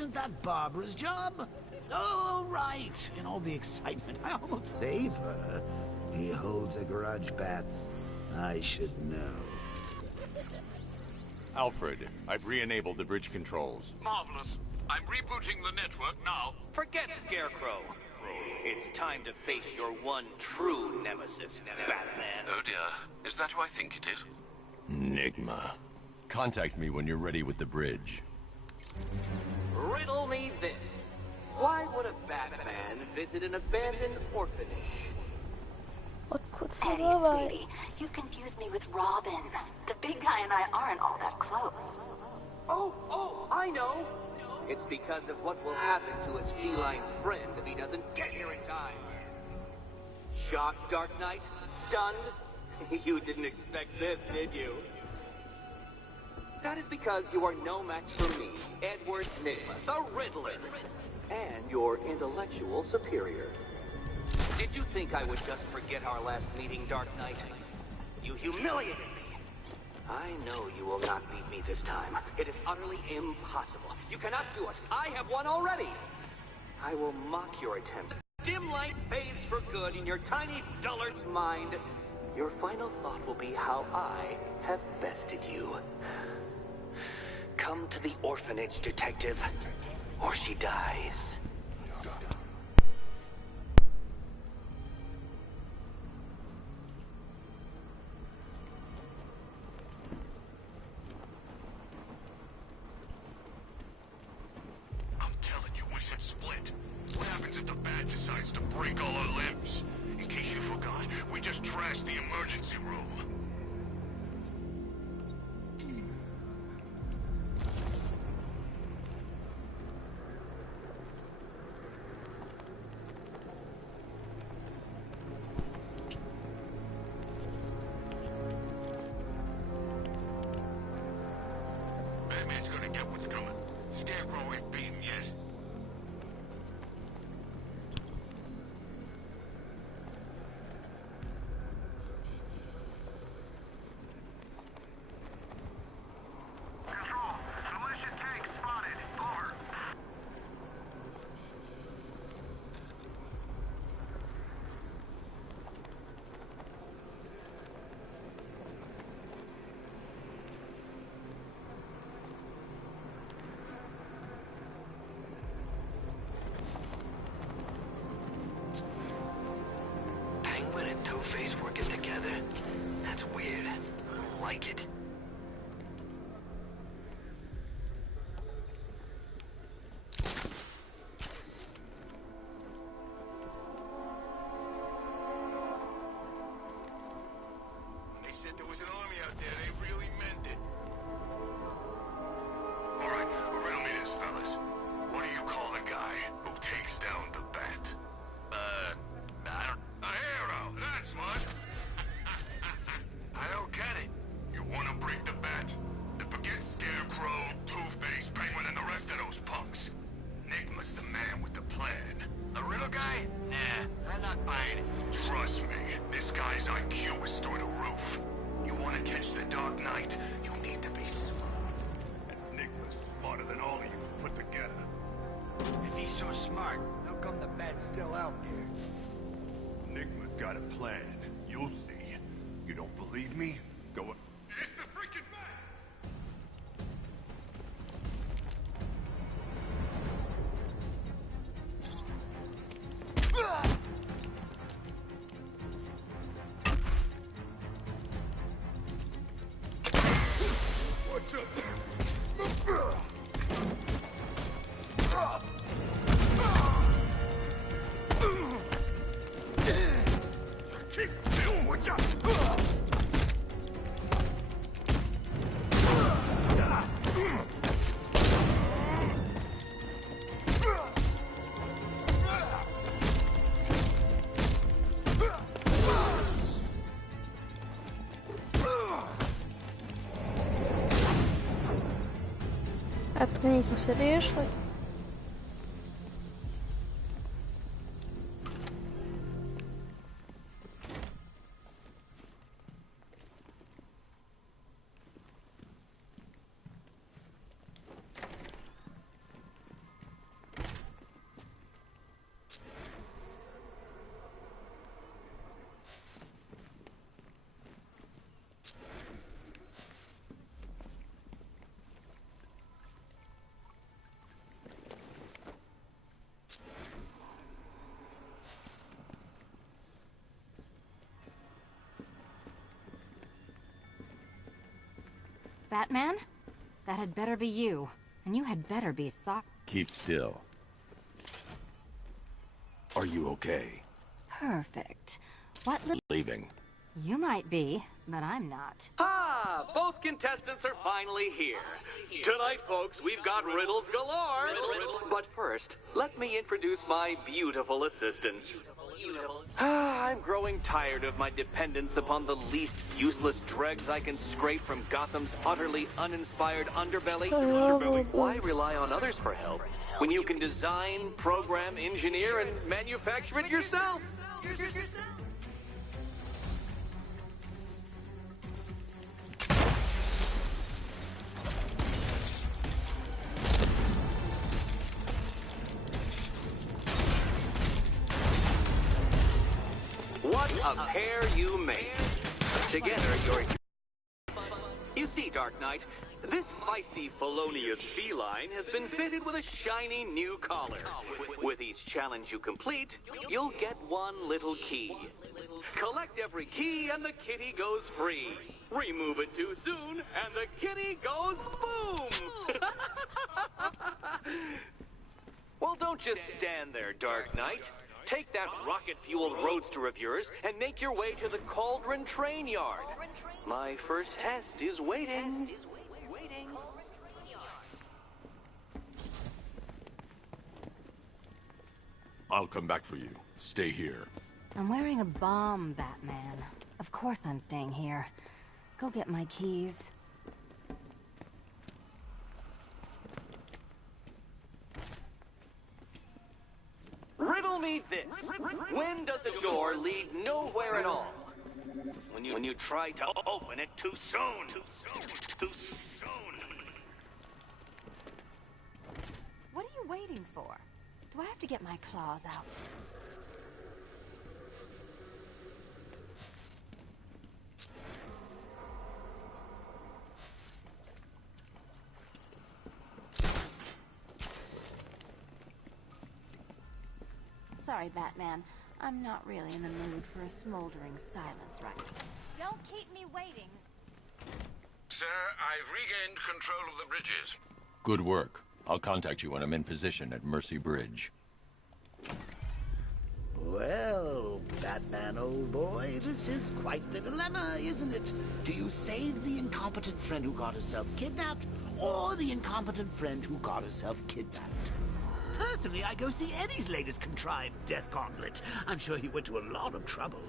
Isn't that Barbara's job? Oh, right. In all the excitement, I almost save her. He holds a grudge, Bats. I should know. Alfred, I've re-enabled the bridge controls. Marvelous. I'm rebooting the network now. Forget Scarecrow. It's time to face your one true nemesis, Batman. Oh dear. Is that who I think it is? Enigma. Contact me when you're ready with the bridge. Riddle me this. Why would a Batman visit an abandoned orphanage? Eddie, sweetie, you confused me with Robin. The big guy and I aren't all that close. Oh, I know. It's because of what will happen to his feline friend if he doesn't get here in time. Shocked, Dark Knight? Stunned? You didn't expect this, did you? That is because you are no match for me, Edward Nigma, the Riddler, and your intellectual superior. Did you think I would just forget our last meeting, Dark Knight? You humiliated me. I know you will not beat me this time. It is utterly impossible. You cannot do it. I have won already. I will mock your attempt. Dim light fades for good in your tiny dullard's mind. Your final thought will be how I have bested you. Come to the orphanage, detective, or she dies. I'm telling you, we should split. What happens if the Bat decides to break all our limbs? In case you forgot, we just trashed the emergency room. Batman's gonna get what's coming. Scarecrow ain't beaten yet. Control, militia tank spotted. Over. Penguin and Two-Face working together? That's weird. I don't like it. They said there was an army out there. They really meant it. All right, riddle me this, fellas. What do you call a guy who takes down the Bat? I don't... A hero! That's what! I don't get it. You wanna break the Bat? Then forget Scarecrow, Two-Face, Penguin, and the rest of those punks. Enigma's the man with the plan. The riddle guy? Nah, I'm not buying it. Trust me, this guy's IQ is through the roof. You wanna catch the Dark Knight, you need to be smart. Enigma's smarter than all of you put together. If he's so smart, how come the Bat's still out there? Enigma's got a plan. You'll see. You don't believe me? Go on. It's the freaking Bat! What's up? Keep still, would ya? A to nismo serio szli. Batman? That had better be you. And you had better be Keep still. Are you okay? Perfect. What Leaving. You might be, but I'm not. Ah, both contestants are finally here. Tonight, folks, we've got riddles galore. But first, let me introduce my beautiful assistants. I'm growing tired of my dependence upon the least useless dregs I can scrape from Gotham's utterly uninspired underbelly. Why rely on others for help when you can design, program, engineer, and manufacture it yourself? What a pair you make. Together, you're... You see, Dark Knight, this feisty, felonious feline has been fitted with a shiny new collar. With each challenge you complete, you'll get one little key. Collect every key and the kitty goes free. Remove it too soon and the kitty goes boom! Well, don't just stand there, Dark Knight. Take that rocket-fueled roadster of yours and make your way to the Cauldron Train Yard. My first test is waiting. I'll come back for you. Stay here. I'm wearing a bomb, Batman. Of course I'm staying here. Go get my keys. Riddle me this. When does a door lead nowhere at all? When you try to open it too soon. Too soon. What are you waiting for? Do I have to get my claws out? Sorry, Batman. I'm not really in the mood for a smoldering silence right now. Don't keep me waiting. Sir, I've regained control of the bridges. Good work. I'll contact you when I'm in position at Mercy Bridge. Well, Batman, old boy, this is quite the dilemma, isn't it? Do you save the incompetent friend who got herself kidnapped, or the incompetent friend who got herself kidnapped? Personally, I go see Eddie's latest contrived death gauntlet. I'm sure he went to a lot of trouble.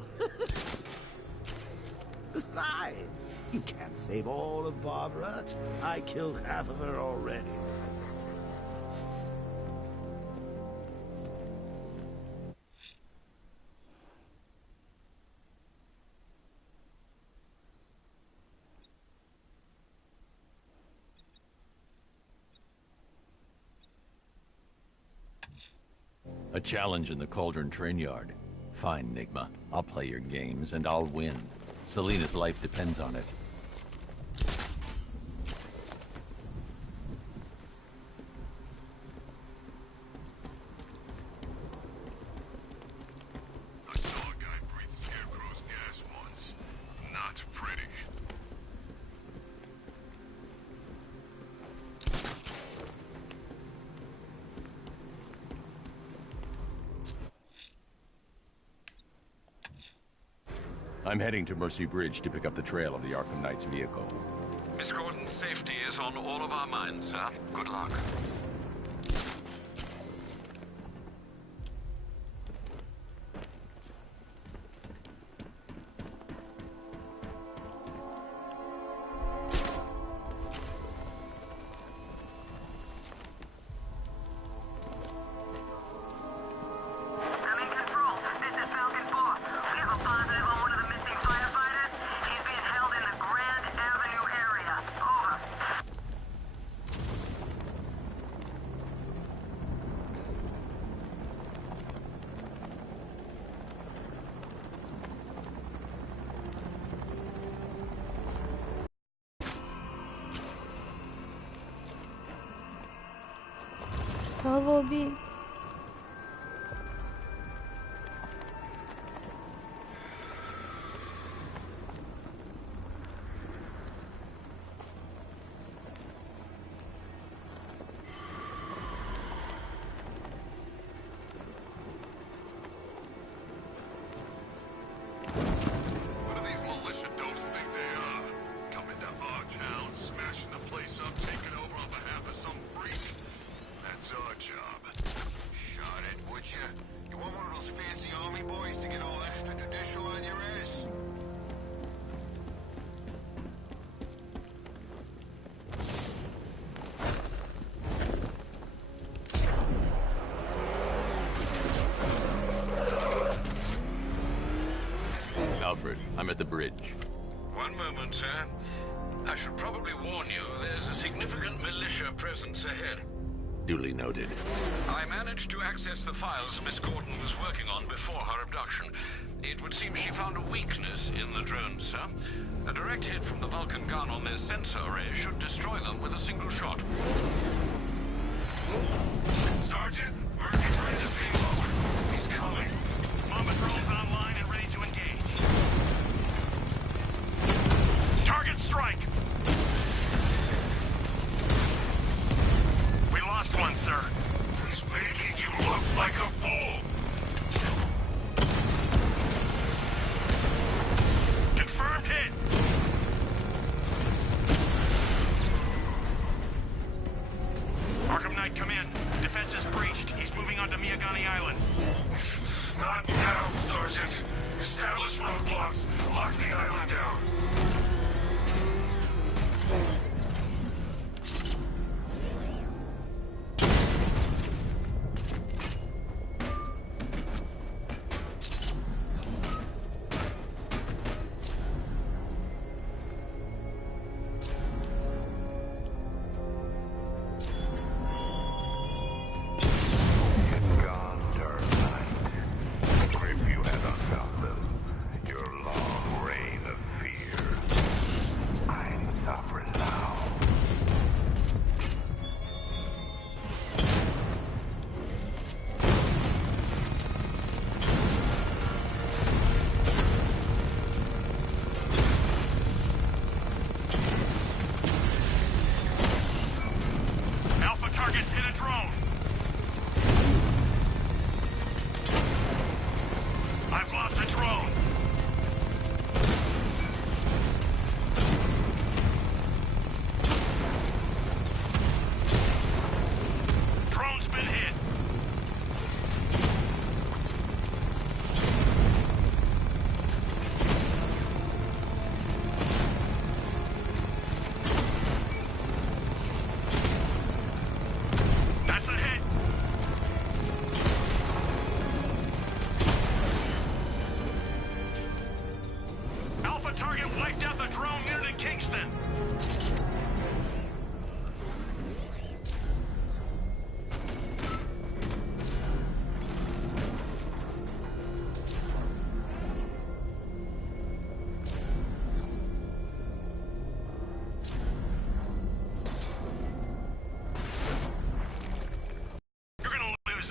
Besides, you can't save all of Barbara. I killed half of her already. A challenge in the Cauldron Train Yard. Fine, Nigma. I'll play your games, and I'll win. Selina's life depends on it. I saw a guy breathe Scarecrow's gas once. Not pretty. I'm heading to Mercy Bridge to pick up the trail of the Arkham Knight's vehicle. Miss Gordon's safety is on all of our minds, sir. Good luck. I'm in control. This is Falcon 4. We have a positive on one of the missing firefighters. He's being held in the Grand Avenue area. Over. Что, Бобби? at the bridge. One moment, sir. I should probably warn you, there's a significant militia presence ahead. Duly noted. I managed to access the files Miss Gordon was working on before her abduction. It would seem she found a weakness in the drones, sir. A direct hit from the Vulcan gun on their sensor array should destroy them with a single shot. Sergeant, Mercy Bridge is being lowered. He's coming. Mama drone's online and ready to engage. Target strike! We lost one, sir. He's making you look like a fool! Confirmed hit! Arkham Knight, come in. Defense is breached. He's moving onto Miyagani Island. Not now, Sergeant. Establish roadblocks. Lock the island down.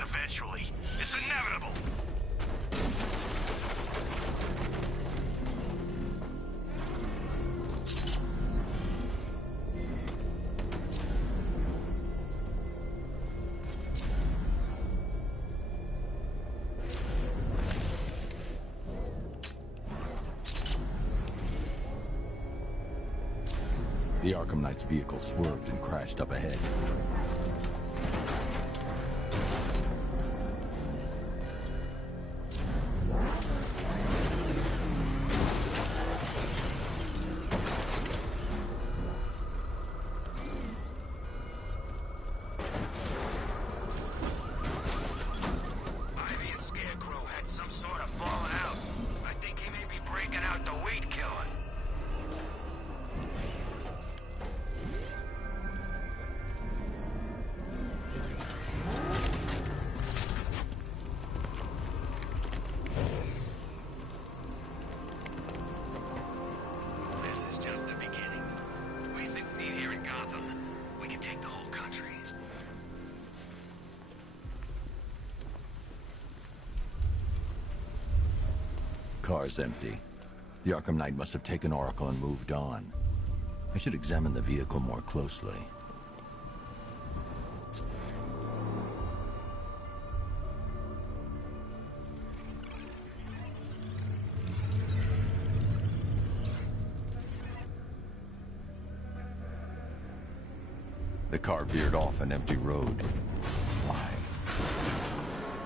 Eventually. It's inevitable. The Arkham Knight's vehicle swerved and crashed up ahead. Car's empty. The Arkham Knight must have taken Oracle and moved on. I should examine the vehicle more closely. The car veered off an empty road. Why?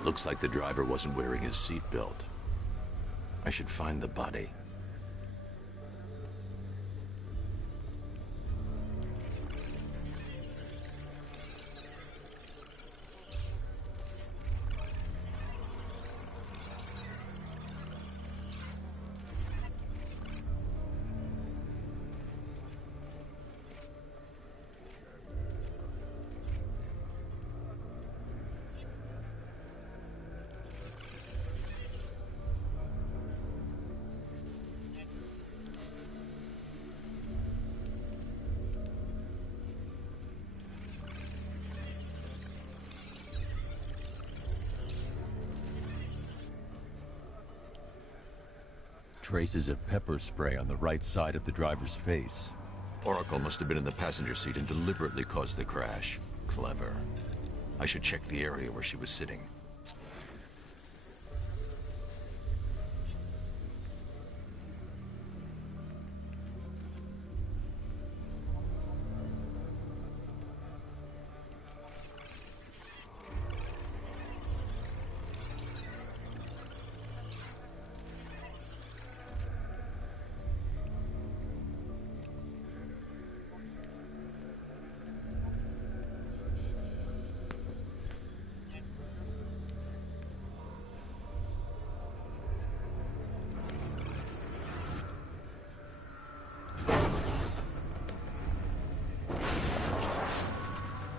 Looks like the driver wasn't wearing his seatbelt. I should find the body. traces of pepper spray on the right side of the driver's face. Oracle must have been in the passenger seat and deliberately caused the crash. Clever. I should check the area where she was sitting.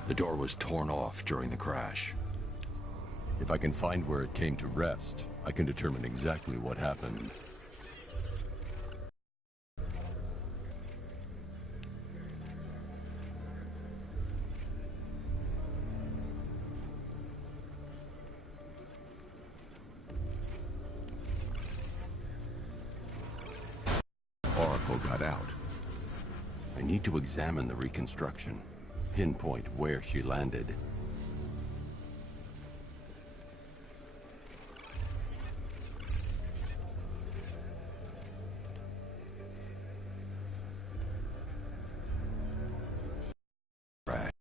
The door was torn off during the crash. If I can find where it came to rest, I can determine exactly what happened. Oracle got out. I need to examine the reconstruction. Pinpoint where she landed. Crash.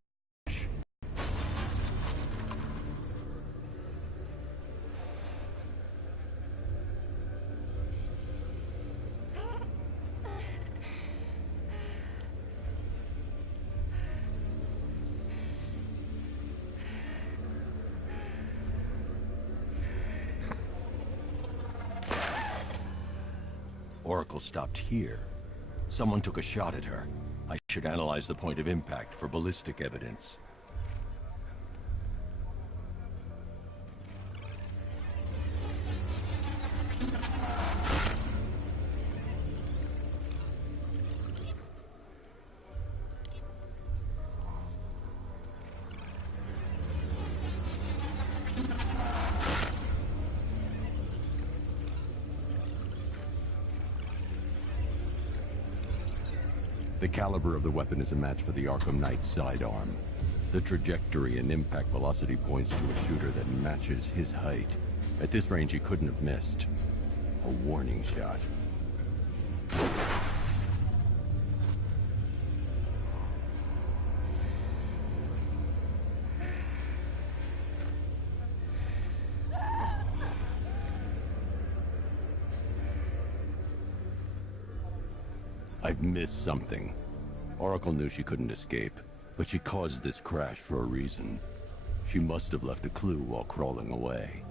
Oracle stopped here. Someone took a shot at her. I should analyze the point of impact for ballistic evidence. The caliber of the weapon is a match for the Arkham Knight's sidearm. The trajectory and impact velocity points to a shooter that matches his height. At this range, he couldn't have missed. A warning shot. I've missed something. Oracle knew she couldn't escape, but she caused this crash for a reason. She must have left a clue while crawling away.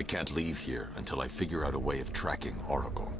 I can't leave here until I figure out a way of tracking Oracle.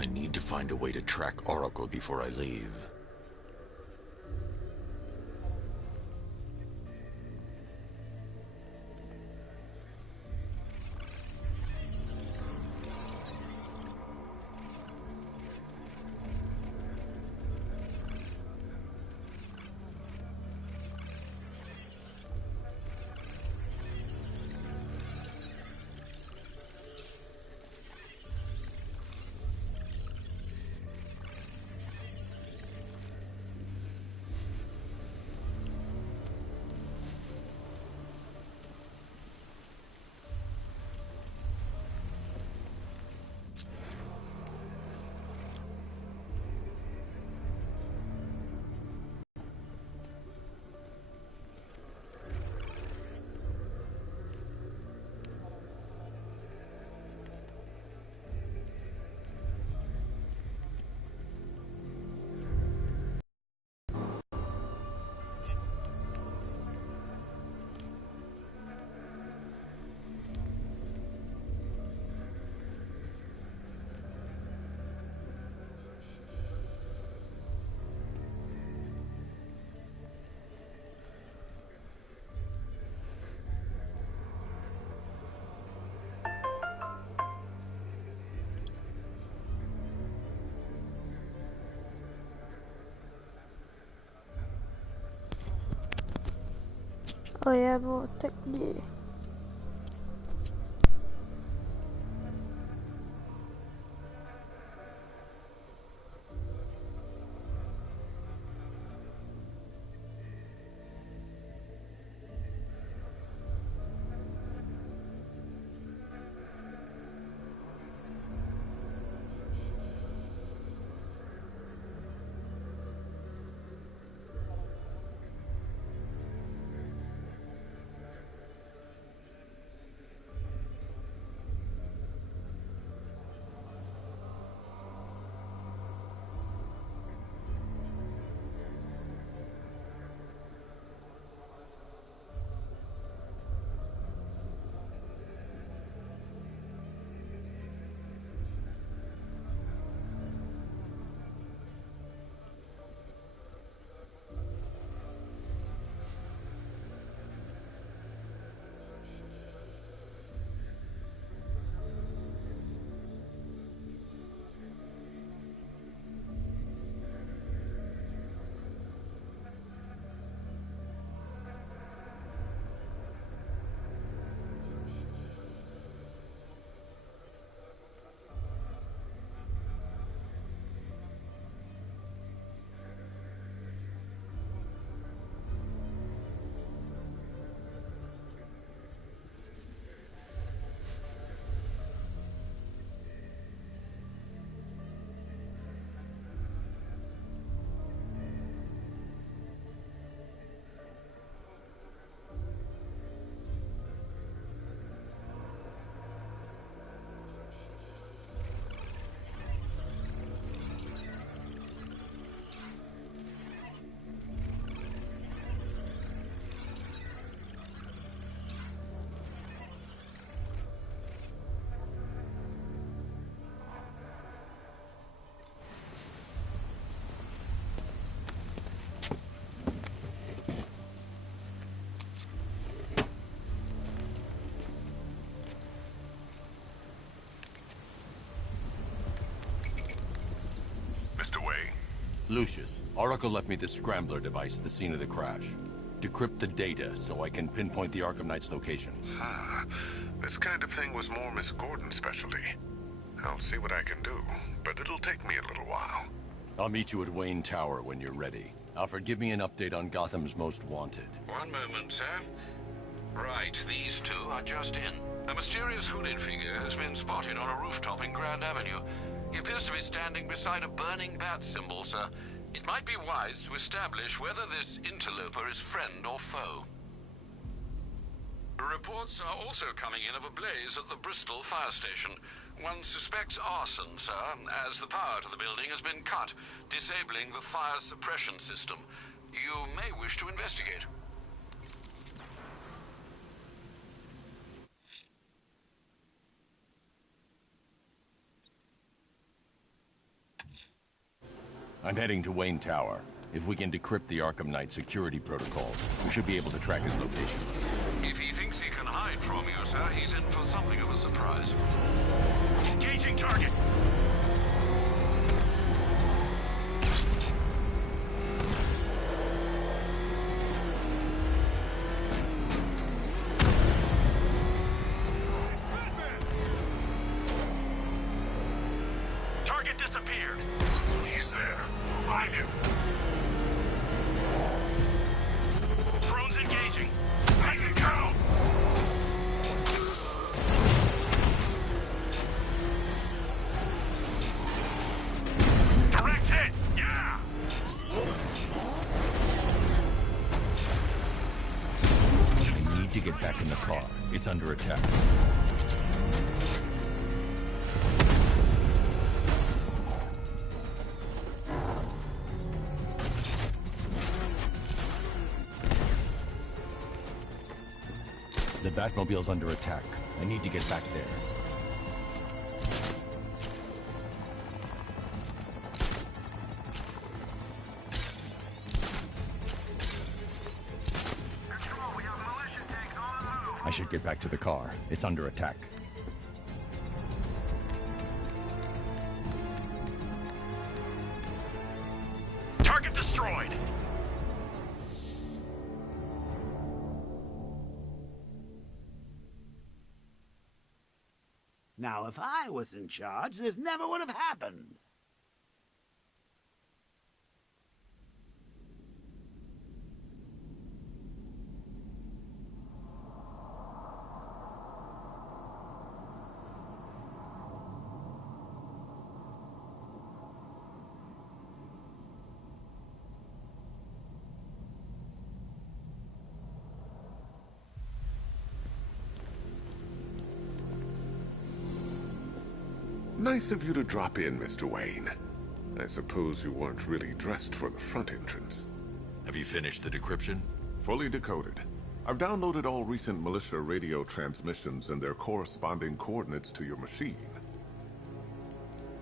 I need to find a way to track Oracle before I leave. Oh ja, bo tak nie. Lucius, Oracle left me the Scrambler device at the scene of the crash. Decrypt the data so I can pinpoint the Arkham Knight's location. This kind of thing was more Miss Gordon's specialty. I'll see what I can do, but it'll take me a little while. I'll meet you at Wayne Tower when you're ready. Alfred, give me an update on Gotham's Most Wanted. One moment, sir. Right, these two are just in. A mysterious hooded figure has been spotted on a rooftop in Grand Avenue. He appears to be standing beside a burning bat symbol, sir. It might be wise to establish whether this interloper is friend or foe. Reports are also coming in of a blaze at the Bristol fire station. One suspects arson, sir, as the power to the building has been cut, disabling the fire suppression system. You may wish to investigate. I'm heading to Wayne Tower. If we can decrypt the Arkham Knight security protocols, we should be able to track his location. If he thinks he can hide from you, sir, he's in for something of a surprise. Engaging target! Target disappeared! He's there. Find him! Drone's engaging! Make it count! Direct hit! Yeah! I need to get back in the car. It's under attack. The Batmobile's under attack. I need to get back there. Control, we have militia tanks on the move. I should get back to the car. It's under attack. Target destroyed! Now, if I was in charge, this never would have happened. Nice of you to drop in, Mr. Wayne. I suppose you weren't really dressed for the front entrance. Have you finished the decryption? Fully decoded. I've downloaded all recent militia radio transmissions and their corresponding coordinates to your machine.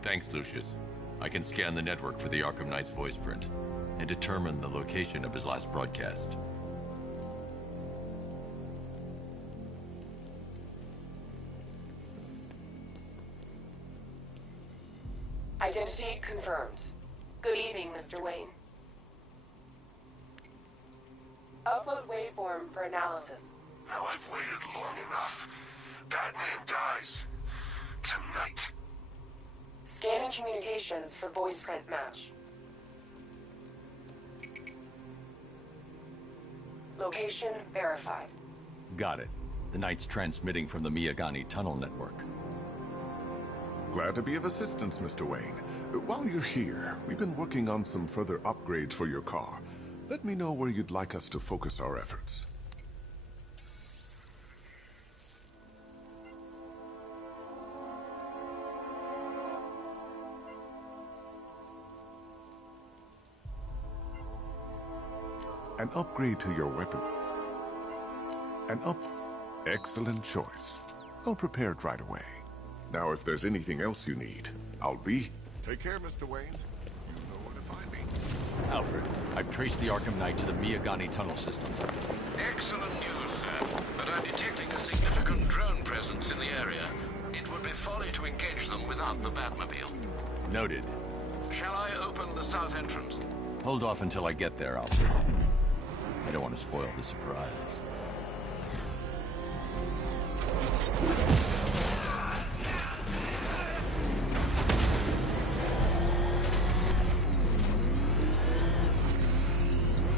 Thanks, Lucius. I can scan the network for the Arkham Knight's voice print and determine the location of his last broadcast. Identity confirmed. Good evening, Mr. Wayne. Upload waveform for analysis. Now I've waited long enough. Batman dies. Tonight. Scanning communications for voice print match. Location verified. Got it. The Knight's transmitting from the Miyagani tunnel network. Glad to be of assistance, Mr. Wayne. While you're here, we've been working on some further upgrades for your car. Let me know where you'd like us to focus our efforts. An upgrade to your weapon. Excellent choice. I'll prepare it right away. Now, if there's anything else you need, I'll be... Take care, Mr. Wayne. You know where to find me. Alfred, I've traced the Arkham Knight to the Miyagani tunnel system. Excellent news, sir. But I'm detecting a significant drone presence in the area. It would be folly to engage them without the Batmobile. Noted. Shall I open the south entrance? Hold off until I get there, Alfred. I don't want to spoil the surprise.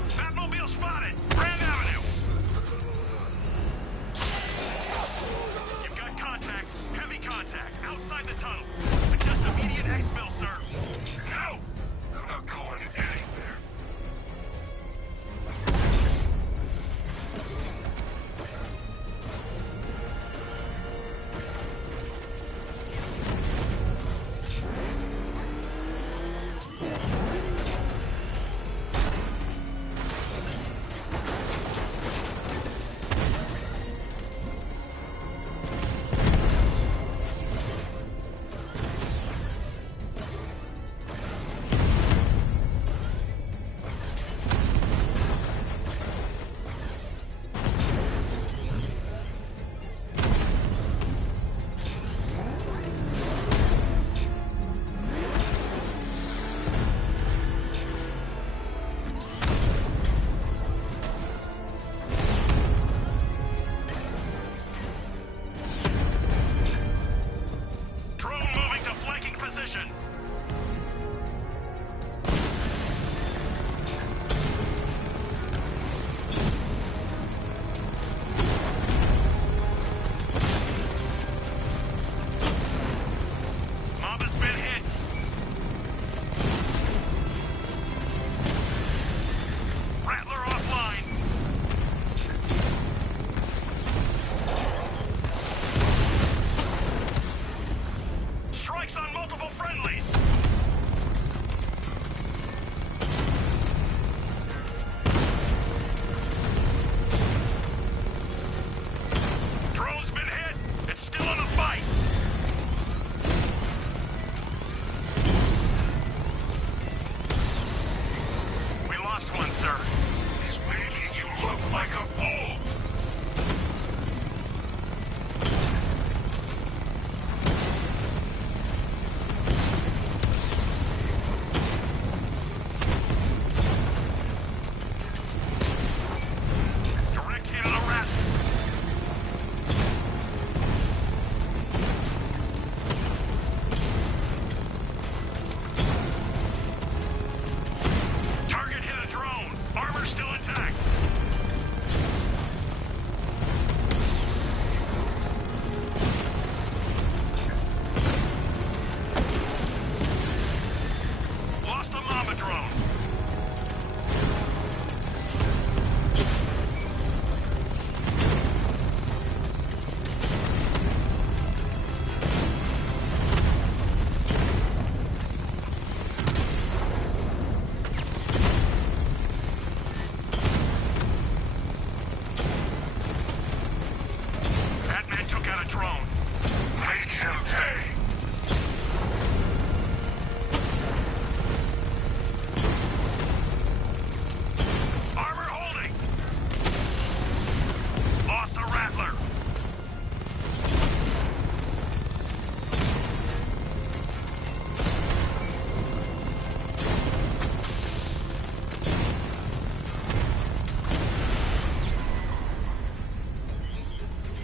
Batmobile spotted! Grand Avenue! You've got contact. Heavy contact. Outside the tunnel. Suggest immediate exfil, sir. No! I'm not going anywhere.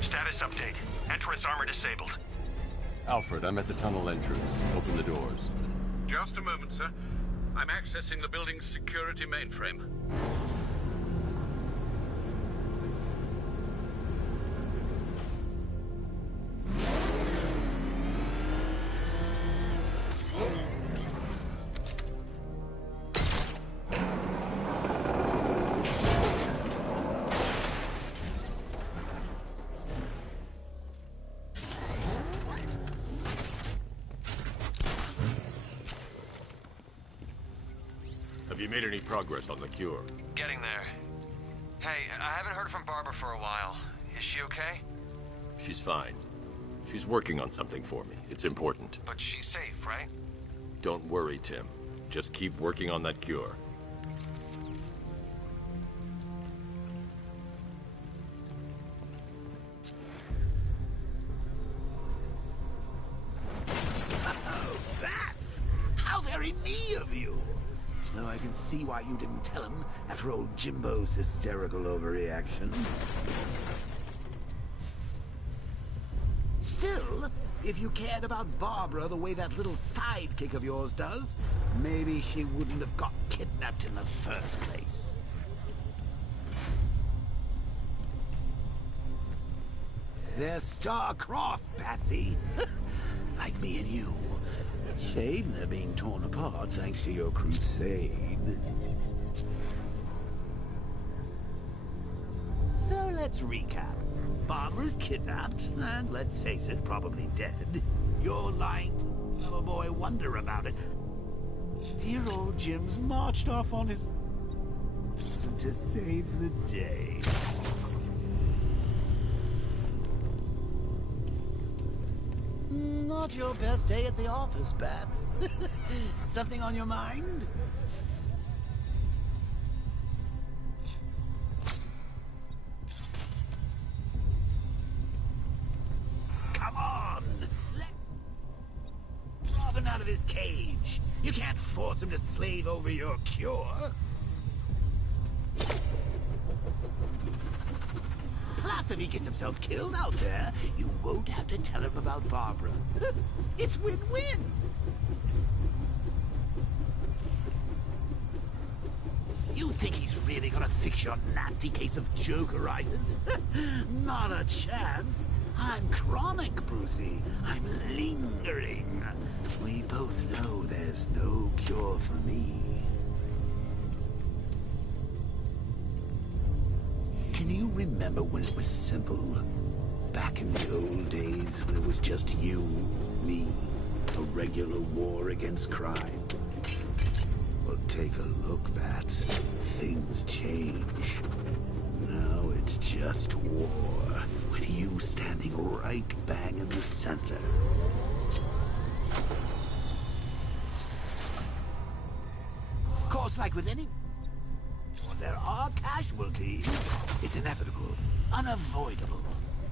Status update. Entrance armor disabled. Alfred, I'm at the tunnel entrance. Open the doors. Just a moment, sir. I'm accessing the building's security mainframe. Have you made any progress on the cure? Getting there. Hey, I haven't heard from Barbara for a while. Is she okay? She's fine. She's working on something for me. It's important. But she's safe, right? Don't worry, Tim. Just keep working on that cure. Oh, bats! How very see why you didn't tell him after old Jimbo's hysterical overreaction. Still, if you cared about Barbara the way that little sidekick of yours does, maybe she wouldn't have got kidnapped in the first place. They're star-crossed, Patsy. Like me and you. Shame they're being torn apart thanks to your crusade. So let's recap. Barbara's kidnapped, and let's face it, probably dead. You're lying to a boy wonder about it. Dear old Jim's marched off on his to save the day. Not your best day at the office, Bats. Something on your mind? Come on! Let Robin out of his cage. You can't force him to slave over your cure. Plus, if he gets himself killed out there, you won't have to tell him about Barbara. It's win-win. You think he's really gonna fix your nasty case of Jokeritis? Not a chance. I'm chronic, Brucey. I'm lingering. We both know there's no cure for me. Can you remember when it was simple? Back in the old days when it was just you, me, a regular war against crime? Well, take a look, Bats. Things change. Now it's just war, with you standing right bang in the center. Of course, like with any... there are casualties. It's inevitable, unavoidable.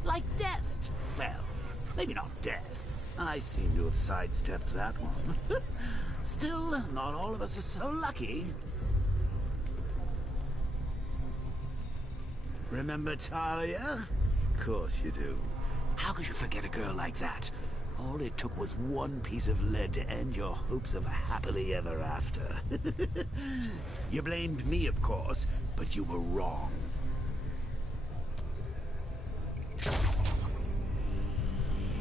Like death. Well, maybe not death. I seem to have sidestepped that one. Still, not all of us are so lucky. Remember Talia? Of course you do. How could you forget a girl like that? All it took was one piece of lead to end your hopes of a happily ever after. You blamed me, of course, but you were wrong.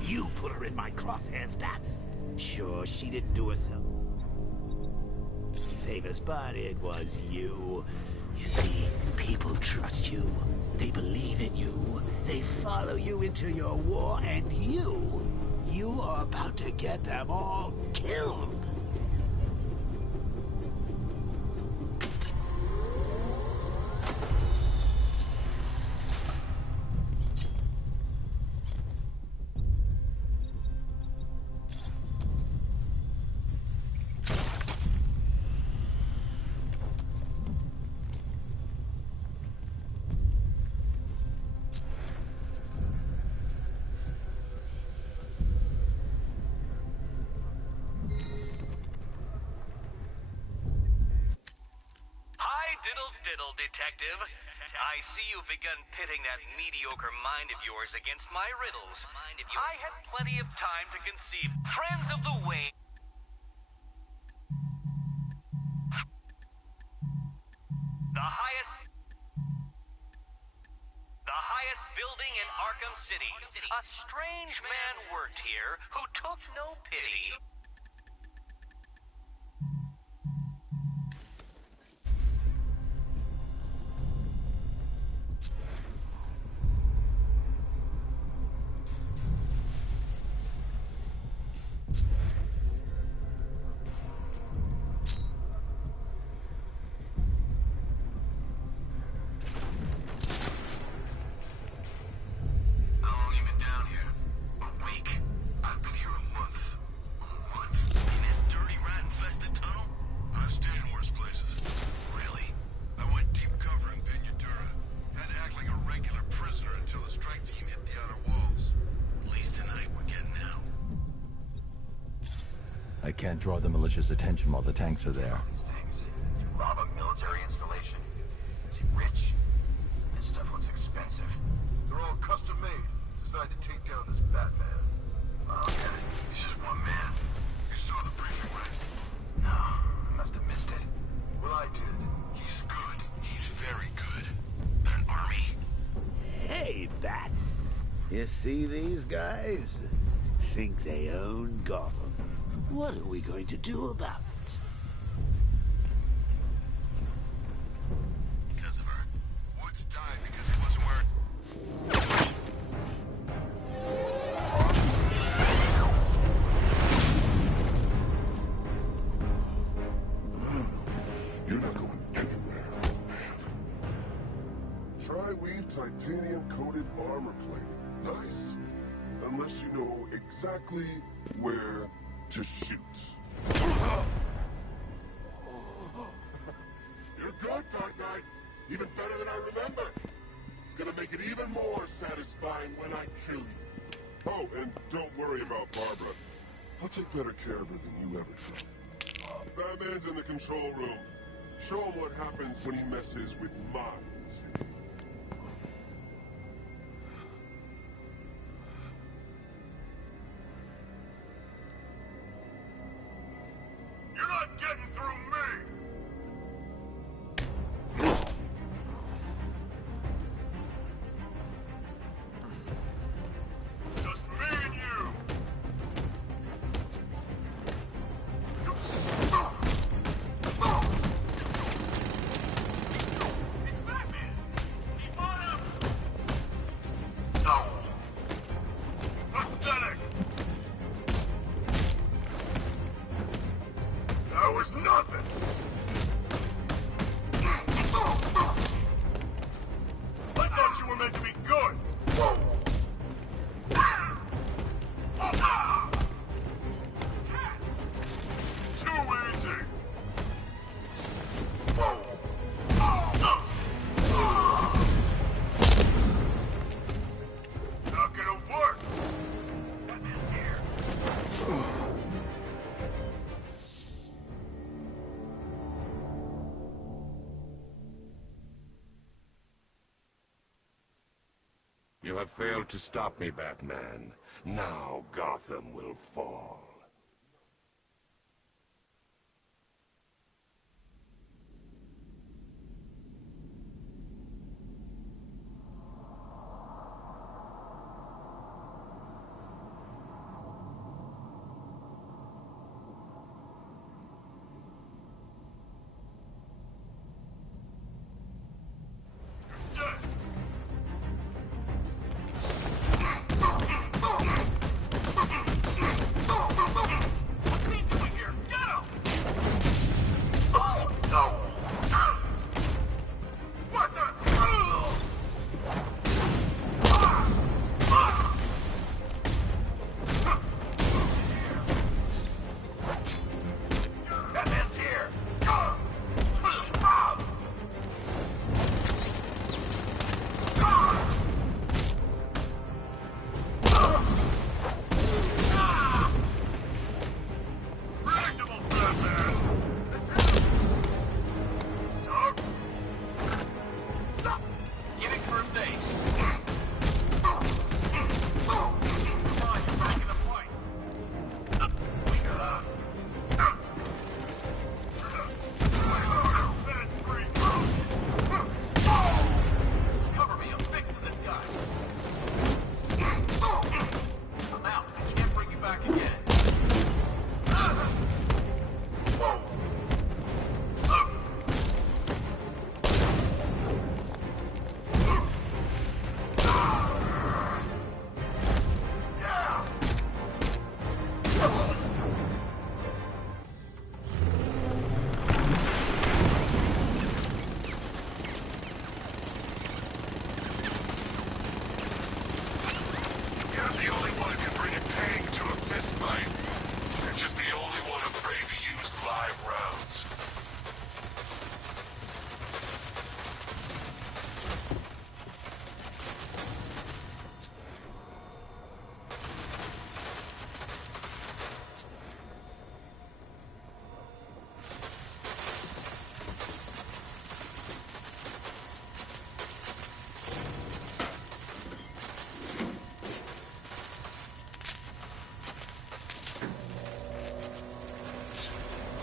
You put her in my crosshairs, Bats. Sure, she didn't do herself favors, but it was you. You see, people trust you. They believe in you. They follow you into your war, and you are about to get them all killed. Detective, I see you've begun pitting that mediocre mind of yours against my riddles. I had plenty of time to conceive Friends of the Wayne. The highest building in Arkham City. A strange man worked here who took no pity. I can't draw the malicious attention while the tanks are there. Rob a He's good. He's very good. An army? Hey, Bats. You see these guys? Think they own Gotham. What are we going to do about it? Because of her. Woods died because he wasn't wearing... You're not going anywhere, old man. Tri-weave titanium-coated armor plating. Nice. Unless you know exactly where to shoot. You're good, Dark Knight. Even better than I remember. It's gonna make it even more satisfying when I kill you. Oh, and don't worry about Barbara. I'll take better care of her than you ever could. Batman's in the control room. Show him what happens when he messes with minds. You're not getting through me! Just me and you! It's Batman! Keep on him! No! Pathetic! That was nothing! I thought you were meant to be good! Too easy! Not gonna work! Batman's here! You have failed to stop me, Batman. Now Gotham will fall.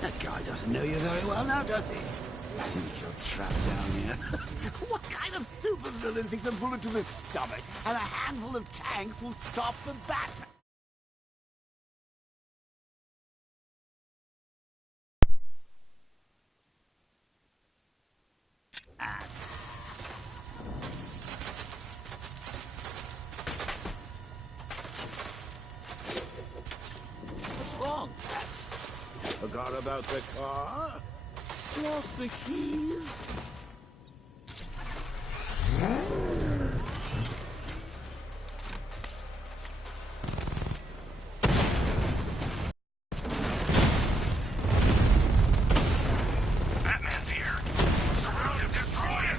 That guy doesn't know you very well now, does he? think you're trapped down here? What kind of supervillain thinks a bullet to the stomach and a handful of tanks will stop the Batman? What's wrong, Pat? Forgot about the car? Lost the keys? Batman's here. Surround him, destroy him!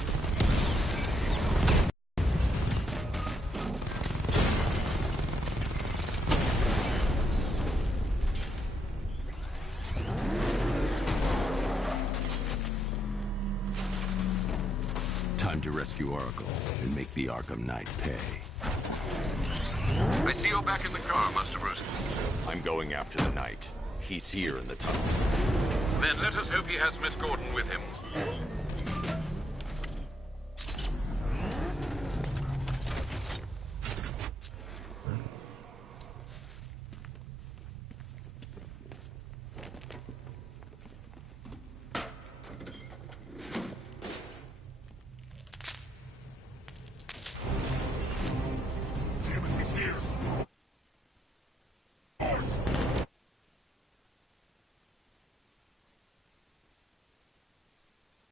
Time to rescue Oracle and make the Arkham Knight pay. I see you're back in the car, Master Bruce. I'm going after the Knight. He's here in the tunnel. Then let us hope he has Miss Gordon with him.